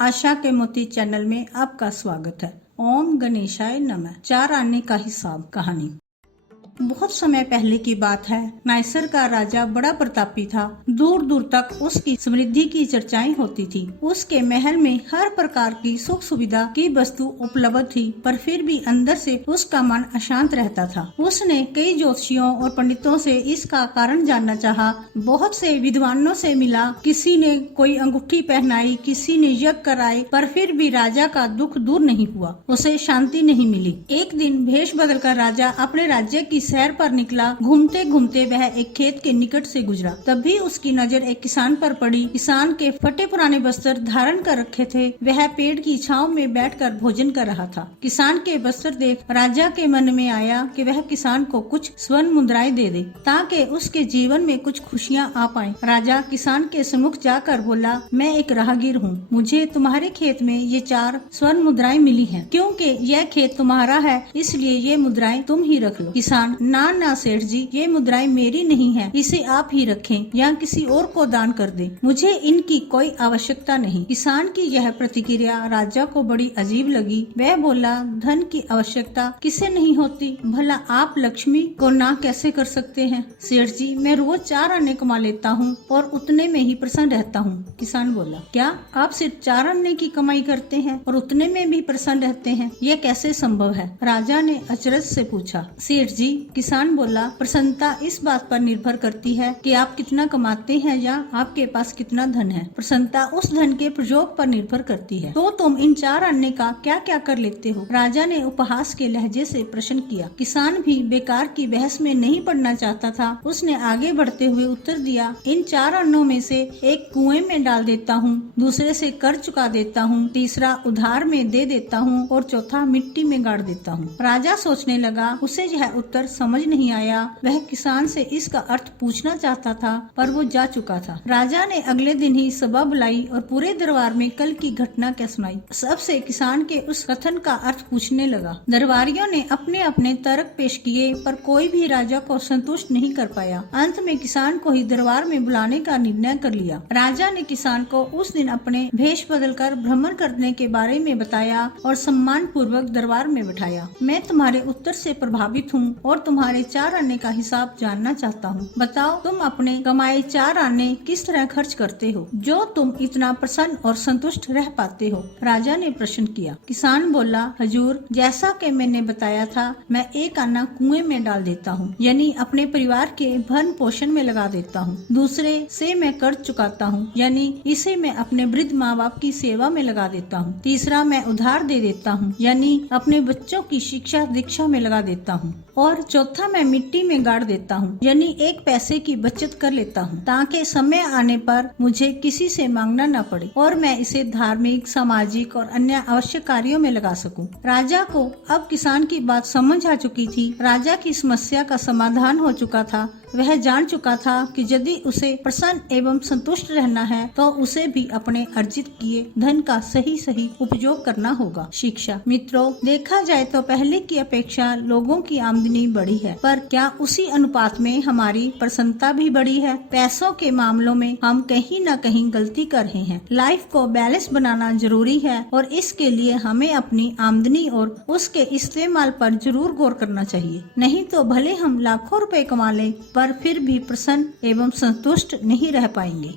आशा के मोती चैनल में आपका स्वागत है। ओम गणेशाय नमः। 4 आने का हिसाब कहानी। बहुत समय पहले की बात है। नाइसर का राजा बड़ा प्रतापी था। दूर दूर तक उसकी समृद्धि की चर्चाएं होती थी। उसके महल में हर प्रकार की सुख सुविधा की वस्तु उपलब्ध थी, पर फिर भी अंदर से उसका मन अशांत रहता था। उसने कई ज्योतिषियों और पंडितों से इसका कारण जानना चाहा। बहुत से विद्वानों से मिला। किसी ने कोई अंगूठी पहनाई, किसी ने यज्ञ कराए, पर फिर भी राजा का दुख दूर नहीं हुआ। उसे शांति नहीं मिली। एक दिन भेष बदलकर राजा अपने राज्य की सैर पर निकला। घूमते घूमते वह एक खेत के निकट से गुजरा। तभी उसकी नजर एक किसान पर पड़ी। किसान के फटे पुराने वस्त्र धारण कर रखे थे। वह पेड़ की छांव में बैठकर भोजन कर रहा था। किसान के वस्त्र देख राजा के मन में आया कि वह किसान को कुछ स्वर्ण मुद्राएं दे दे, ताकि उसके जीवन में कुछ खुशियां आ पाएं। राजा किसान के सम्मुख जाकर बोला, मैं एक राहगीर हूँ। मुझे तुम्हारे खेत में ये 4 स्वर्ण मुद्राएं मिली हैं। क्योंकि यह खेत तुम्हारा है, इसलिए ये मुद्राएं तुम ही रख लो। किसान, ना सेठ जी, ये मुद्राएं मेरी नहीं है, इसे आप ही रखें या किसी और को दान कर दें। मुझे इनकी कोई आवश्यकता नहीं। किसान की यह प्रतिक्रिया राजा को बड़ी अजीब लगी। वह बोला, धन की आवश्यकता किसे नहीं होती, भला आप लक्ष्मी को ना कैसे कर सकते हैं? सेठ जी, मैं रोज 4 आने कमा लेता हूँ और उतने में ही प्रसन्न रहता हूँ। किसान बोला, क्या आप सिर्फ 4 आने की कमाई करते हैं और उतने में भी प्रसन्न रहते हैं? यह कैसे संभव है? राजा ने अचरज से पूछा। सेठ जी, किसान बोला, प्रसन्नता इस बात पर निर्भर करती है कि आप कितना कमाते हैं या आपके पास कितना धन है। प्रसन्नता उस धन के प्रयोग पर निर्भर करती है। तो तुम इन 4 आने का क्या क्या कर लेते हो? राजा ने उपहास के लहजे से प्रश्न किया। किसान भी बेकार की बहस में नहीं पड़ना चाहता था। उसने आगे बढ़ते हुए उत्तर दिया, इन 4 अन्नों में से एक कुएं में डाल देता हूँ, दूसरे से कर चुका देता हूँ, तीसरा उधार में दे देता हूँ और चौथा मिट्टी में गाड़ देता हूँ। राजा सोचने लगा, उसे यह उत्तर समझ नहीं आया। वह किसान से इसका अर्थ पूछना चाहता था, पर वो जा चुका था। राजा ने अगले दिन ही सभा बुलाई और पूरे दरबार में कल की घटना क्या सुनाई। सबसे किसान के उस कथन का अर्थ पूछने लगा। दरबारियों ने अपने अपने तर्क पेश किए, पर कोई भी राजा को संतुष्ट नहीं कर पाया। अंत में किसान को ही दरबार में बुलाने का निर्णय कर लिया। राजा ने किसान को उस दिन अपने भेष बदलकर भ्रमण करने के बारे में बताया और सम्मान पूर्वक दरबार में बिठाया। मैं तुम्हारे उत्तर से प्रभावित हूँ और तुम्हारे 4 आने का हिसाब जानना चाहता हूँ। बताओ, तुम अपने कमाए 4 आने किस तरह खर्च करते हो, जो तुम इतना प्रसन्न और संतुष्ट रह पाते हो? राजा ने प्रश्न किया। किसान बोला, हजूर, जैसा कि मैंने बताया था, मैं 1 आना कुएं में डाल देता हूँ, यानी अपने परिवार के भरण पोषण में लगा देता हूँ। दूसरे से मैं कर्ज चुकाता हूँ, यानी इसे मैं अपने वृद्ध माँ बाप की सेवा में लगा देता हूँ। तीसरा, मैं उधार दे देता हूँ, यानी अपने बच्चों की शिक्षा दीक्षा में लगा देता हूँ। और चौथा, मैं मिट्टी में गाड़ देता हूँ, यानी 1 पैसे की बचत कर लेता हूँ, ताकि समय आने पर मुझे किसी से मांगना न पड़े और मैं इसे धार्मिक, सामाजिक और अन्य आवश्यक कार्यों में लगा सकूं। राजा को अब किसान की बात समझ आ चुकी थी। राजा की समस्या का समाधान हो चुका था। वह जान चुका था कि यदि उसे प्रसन्न एवं संतुष्ट रहना है, तो उसे भी अपने अर्जित किए धन का सही सही उपयोग करना होगा। शिक्षा। मित्रों, देखा जाए तो पहले की अपेक्षा लोगों की आमदनी बढ़ी है, पर क्या उसी अनुपात में हमारी प्रसन्नता भी बढ़ी है? पैसों के मामलों में हम कहीं न कहीं गलती कर रहे हैं। लाइफ को बैलेंस बनाना जरूरी है और इसके लिए हमें अपनी आमदनी और उसके इस्तेमाल पर जरूर गौर करना चाहिए। नहीं तो भले हम लाखों रुपए कमा लें, पर फिर भी प्रसन्न एवं संतुष्ट नहीं रह पाएंगे।